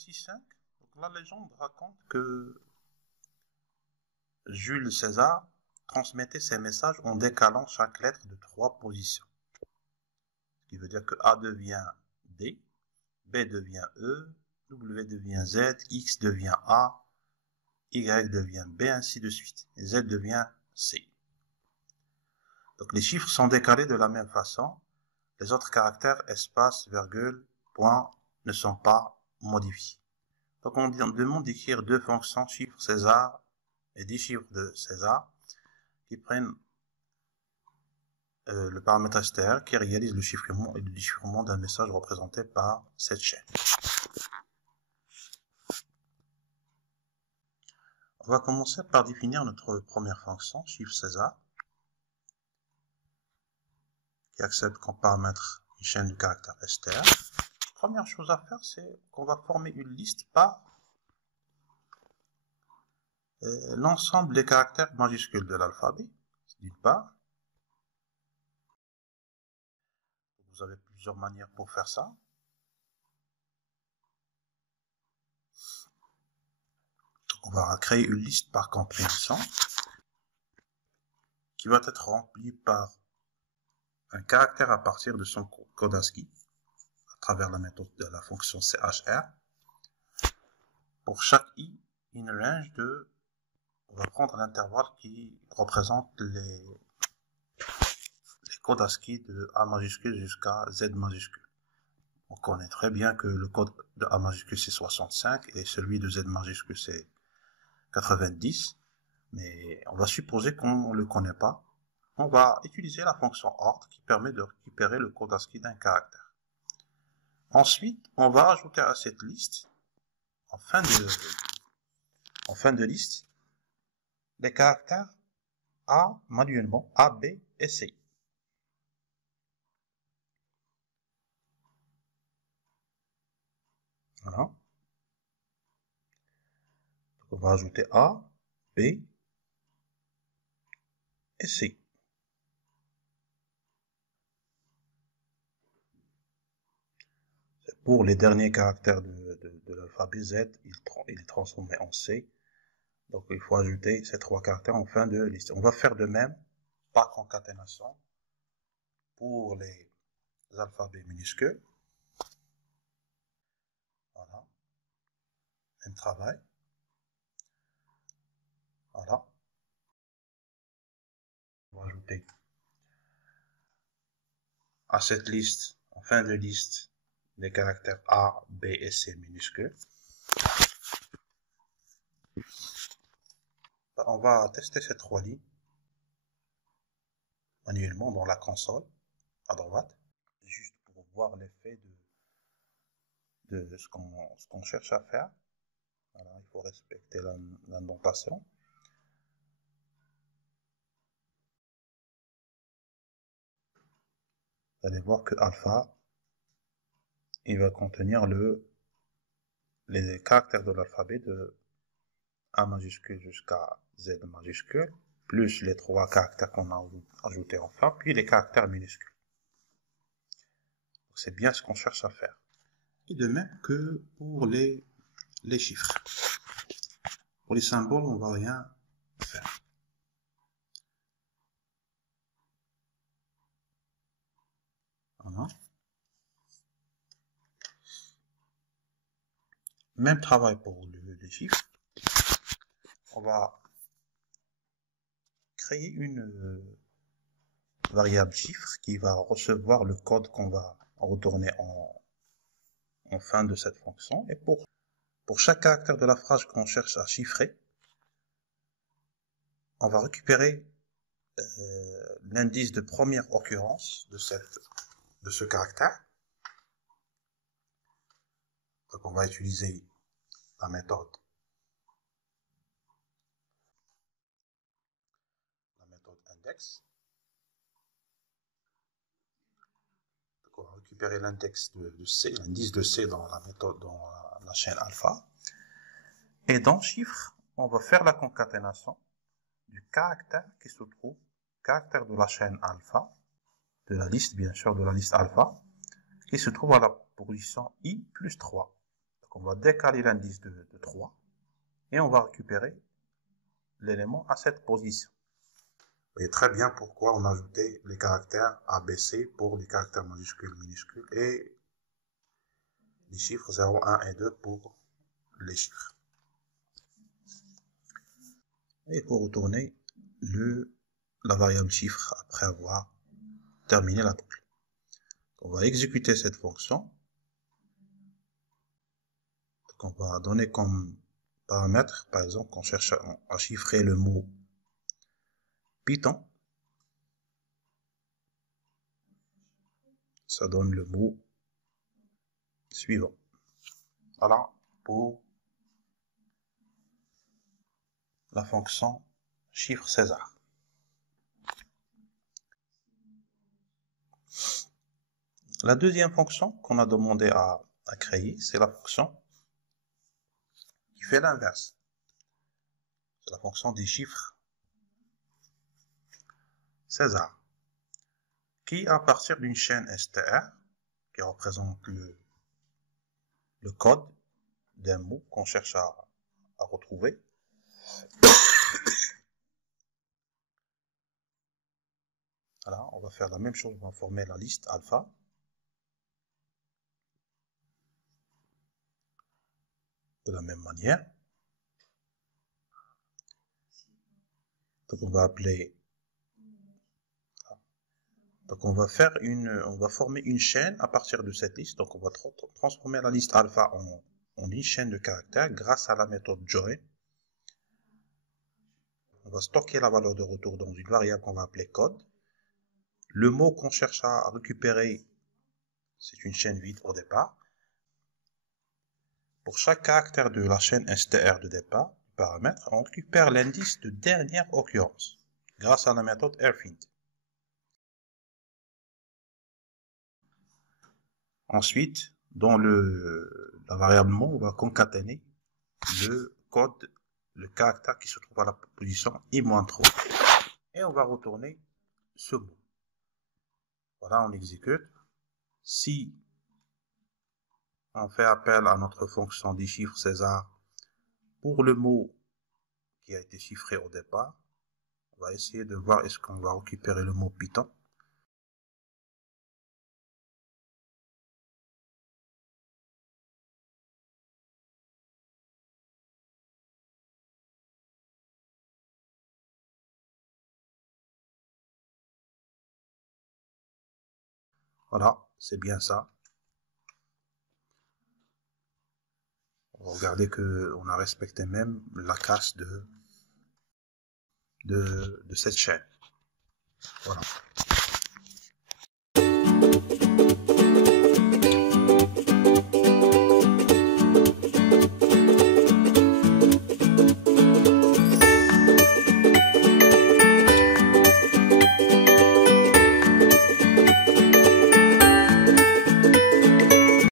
l'exercice 5, donc la légende raconte que Jules César transmettait ses messages en décalant chaque lettre de 3 positions. Ce qui veut dire que A devient D, B devient E, W devient Z, X devient A, Y devient B, ainsi de suite. Et Z devient C. Donc les chiffres sont décalés de la même façon. Les autres caractères, espace, virgule, point, ne sont pas modifiés. Donc on demande d'écrire 2 fonctions chiffres César et 10 chiffres de César qui prennent le paramètre str qui réalise le chiffrement et le déchiffrement d'un message représenté par cette chaîne. On va commencer par définir notre première fonction, chiffre César, qui accepte comme paramètre une chaîne de caractères str. Première chose à faire, c'est qu'on va former une liste par l'ensemble des caractères majuscules de l'alphabet, d'une part. Vous avez plusieurs manières pour faire ça. On va créer une liste par compréhension qui va être remplie par un caractère à partir de son code ASCII à travers la méthode de la fonction CHR. Pour chaque i, une range de, on va prendre l'intervalle qui représente les codes ASCII de A majuscule jusqu'à Z majuscule. On connaît très bien que le code de A majuscule c'est 65 et celui de Z majuscule c'est 90, mais on va supposer qu'on ne le connaît pas. On va utiliser la fonction ORT qui permet de récupérer le code ASCII d'un caractère. Ensuite, on va ajouter à cette liste, en fin de liste, les caractères A manuellement, A, B et C. Voilà. Donc on va ajouter A, B et C. Pour les derniers caractères de l'alphabet Z, il est transformé en C. Donc il faut ajouter ces 3 caractères en fin de liste. On va faire de même par concaténation pour les alphabets minuscules. Voilà. Même travail. Voilà. On va ajouter à cette liste, en fin de liste, les caractères A, B et C minuscules. On va tester ces 3 lignes manuellement dans la console à droite, juste pour voir l'effet de ce qu'on cherche à faire. Voilà, il faut respecter l'indentation. Vous allez voir que alpha, il va contenir les caractères de l'alphabet de A majuscule jusqu'à Z majuscule, plus les 3 caractères qu'on a ajoutés enfin, puis les caractères minuscules. C'est bien ce qu'on cherche à faire. Et de même que pour les chiffres. Pour les symboles, on ne va rien faire. Voilà. Même travail pour les chiffres. On va créer une variable chiffre qui va recevoir le code qu'on va retourner en fin de cette fonction. Et pour chaque caractère de la phrase qu'on cherche à chiffrer, on va récupérer l'indice de première occurrence de ce caractère. Donc on va utiliser la méthode index. Donc on va récupérer l'index de C, l'indice de C dans la méthode, dans la chaîne alpha. Et dans chiffre, on va faire la concaténation du caractère qui se trouve, caractère de la chaîne alpha, de la liste bien sûr, de la liste alpha, qui se trouve à la position i plus 3. Donc on va décaler l'indice de 3 et on va récupérer l'élément à cette position. Vous voyez très bien pourquoi on a ajouté les caractères ABC pour les caractères majuscules, minuscules et les chiffres 0, 1 et 2 pour les chiffres. Et il faut retourner la variable chiffre après avoir terminé la boucle. On va exécuter cette fonction. Donc on va donner comme paramètre, par exemple, qu'on cherche à chiffrer le mot Python. Ça donne le mot suivant. Voilà pour la fonction chiffre César. La deuxième fonction qu'on a demandé à créer, c'est la fonction qui fait l'inverse. C'est la fonction des chiffres César, qui, à partir d'une chaîne str, qui représente le code d'un mot qu'on cherche à retrouver, voilà, on va faire la même chose, on va former la liste alpha. De la même manière. Donc on va appeler. Donc on va former une chaîne à partir de cette liste. Donc on va transformer la liste alpha en une chaîne de caractères grâce à la méthode join. On va stocker la valeur de retour dans une variable qu'on va appeler code. Le mot qu'on cherche à récupérer, c'est une chaîne vide au départ. Pour chaque caractère de la chaîne str de départ, paramètre, on récupère l'indice de dernière occurrence grâce à la méthode airFind. Ensuite, dans la variable mot, on va concaténer le code, le caractère qui se trouve à la position i-3. Et on va retourner ce mot. Voilà, on exécute. Si on fait appel à notre fonction des chiffres César pour le mot qui a été chiffré au départ, on va essayer de voir est-ce qu'on va récupérer le mot Python. Voilà, c'est bien ça. Regardez que on a respecté même la casse de cette chaîne. Voilà.